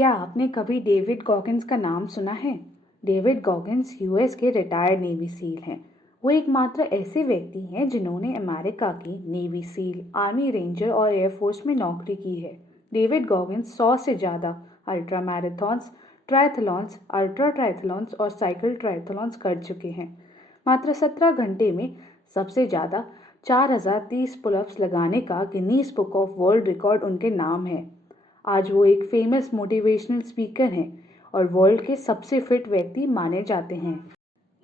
क्या आपने कभी डेविड गॉगिन्स का नाम सुना है? डेविड गॉगिन्स यूएस के रिटायर्ड नेवी सील हैं। वो एकमात्र ऐसे व्यक्ति हैं जिन्होंने अमेरिका की नेवी सील, आर्मी रेंजर और एयरफोर्स में नौकरी की है। डेविड गॉगिन्स 100 से ज़्यादा अल्ट्रा मैराथन्स, ट्रायथलॉन्स, अल्ट्रा ट्रायथलॉन्स और साइकिल ट्रायथलॉन्स कर चुके हैं। मात्र 17 घंटे में सबसे ज़्यादा 4030 पुलअप्स लगाने का Guinness book of world record उनके नाम है। आज वो एक फेमस मोटिवेशनल स्पीकर हैं और वर्ल्ड के सबसे फिट व्यक्ति माने जाते हैं।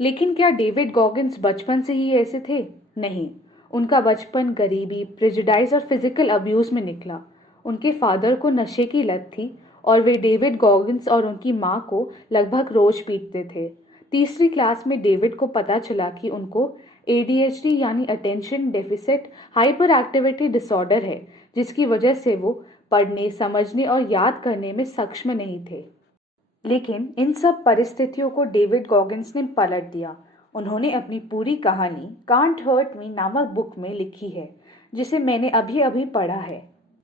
लेकिन क्या डेविड गॉगिन्स बचपन से ही ऐसे थे? नहीं, उनका बचपन गरीबी, प्रेजुडाइज और फिजिकल अब्यूज में निकला। उनके फादर को नशे की लत थी और वे डेविड गॉगिन्स और उनकी माँ को लगभग रोज पीटते थे। तीसरी क्लास में डेविड को पता चला कि उनको एडीएचडी यानी attention deficit hyper activity disorder है, जिसकी वजह से वो पढ़ने, समझने और याद करने में सक्षम नहीं थे। लेकिन इन सब परिस्थितियों को डेविड गॉगिन्स ने पलट दिया। उन्होंने अपनी पूरी कहानी कांट हर्ट मी नामक बुक में लिखी है, जिसे मैंने अभी अभी पढ़ा है।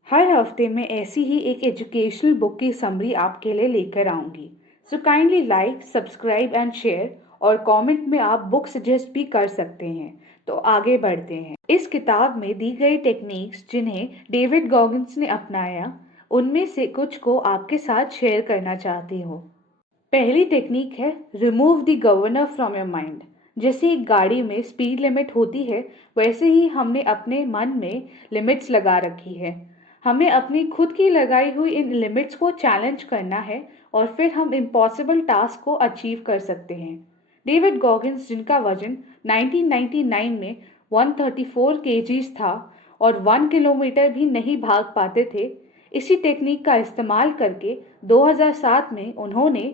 हर हफ्ते मैं ऐसी ही एक एजुकेशनल बुक की समरी आपके लिए लेकर आऊंगी। So kindly like, subscribe and share और कमेंट में आप बुक सजेस्ट भी कर सकते हैं। तो आगे बढ़ते हैं। इस किताब में दी गई टेक्निक्स जिन्हें डेविड गॉगिन्स ने अपनाया, उनमें से कुछ को आपके साथ शेयर करना चाहती हूँ। पहली टेक्निक है remove the governor from your mind. जैसे एक गाड़ी में स्पीड लिमिट होती है, वैसे ही हमने अपने मन में लिमिट्स लगा रखी है। हमें अपनी खुद की लगाई हुई इन लिमिट्स को चैलेंज करना है और फिर हम इम्पॉसिबल टास्क को अचीव कर सकते हैं। डेविड गॉगिन्स, जिनका वजन 1999 में 134 केजीज था और 1 किलोमीटर भी नहीं भाग पाते थे, इसी टेक्निक का इस्तेमाल करके 2007 में उन्होंने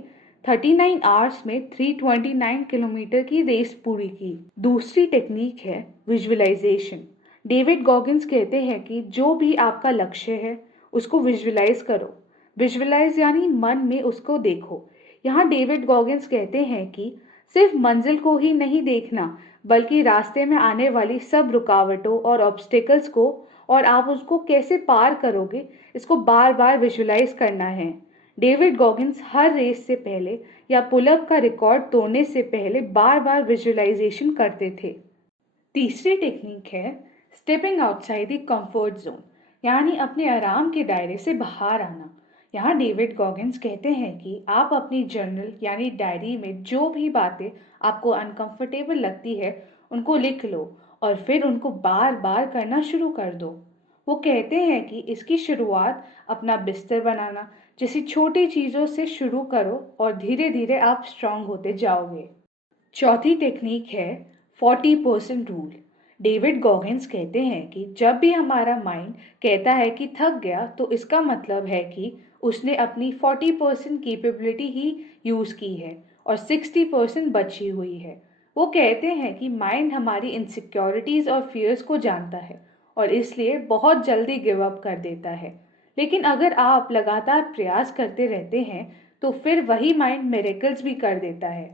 39 आवर्स में 329 किलोमीटर की रेस पूरी की। दूसरी टेक्निक है विजुअलाइजेशन। डेविड गॉगिन्स कहते हैं कि जो भी आपका लक्ष्य है उसको विजुअलाइज करो। विजुअलाइज यानी मन में उसको देखो। यहाँ डेविड गॉगिन्स कहते हैं कि सिर्फ मंजिल को ही नहीं देखना, बल्कि रास्ते में आने वाली सब रुकावटों और ऑब्स्टिकल्स को और आप उसको कैसे पार करोगे, इसको बार बार विजुअलाइज करना है। डेविड गॉगिन्स हर रेस से पहले या पुलअप का रिकॉर्ड तोड़ने से पहले बार बार विजुअलाइजेशन करते थे। तीसरी टेक्निक है stepping outside the comfort zone, यानी अपने आराम के दायरे से बाहर आना। यहाँ डेविड गॉगिन्स कहते हैं कि आप अपनी जर्नल यानी डायरी में जो भी बातें आपको अनकंफर्टेबल लगती है, उनको लिख लो और फिर उनको बार बार करना शुरू कर दो। वो कहते हैं कि इसकी शुरुआत अपना बिस्तर बनाना जैसी छोटी चीज़ों से शुरू करो और धीरे धीरे आप स्ट्रांग होते जाओगे। चौथी टेक्निक है 40% रूल। डेविड गॉगिन्स कहते हैं कि जब भी हमारा माइंड कहता है कि थक गया, तो इसका मतलब है कि उसने अपनी 40% कैपेबिलिटी ही यूज़ की है और 60% बची हुई है। वो कहते हैं कि माइंड हमारी इनसिक्योरिटीज़ और फियर्स को जानता है और इसलिए बहुत जल्दी गिव अप कर देता है। लेकिन अगर आप लगातार प्रयास करते रहते हैं, तो फिर वही माइंड मिरेकल्स भी कर देता है।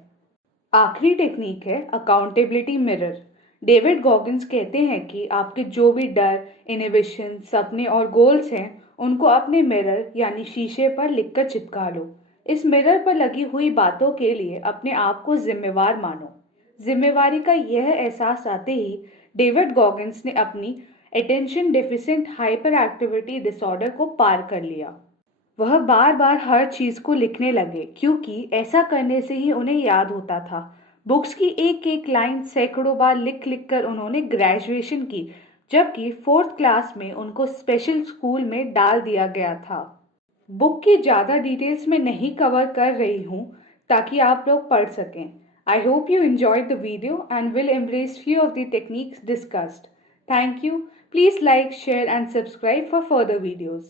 आखिरी टेक्निक है अकाउंटेबिलिटी मिरर। डेविड गॉगिन्स कहते हैं कि आपके जो भी डर, इनहिबिशन, सपने और गोल्स हैं, उनको अपने मिरर यानी शीशे पर लिखकर चिपका लो। इस मिरर पर लगी हुई बातों के लिए अपने आप को जिम्मेवार मानो। जिम्मेवारी का यह एहसास आते ही डेविड गॉगिन्स ने अपनी attention deficit hyper activity disorder को पार कर लिया। वह बार बार हर चीज को लिखने लगे, क्योंकि ऐसा करने से ही उन्हें याद होता था। बुक्स की एक एक लाइन सैकड़ों बार लिख लिख कर उन्होंने ग्रेजुएशन की, जबकि 4th क्लास में उनको स्पेशल स्कूल में डाल दिया गया था। बुक की ज़्यादा डिटेल्स में नहीं कवर कर रही हूँ ताकि आप लोग पढ़ सकें। I hope you enjoyed the video and will embrace few of the techniques discussed. Thank you. Please like, share and subscribe for further videos.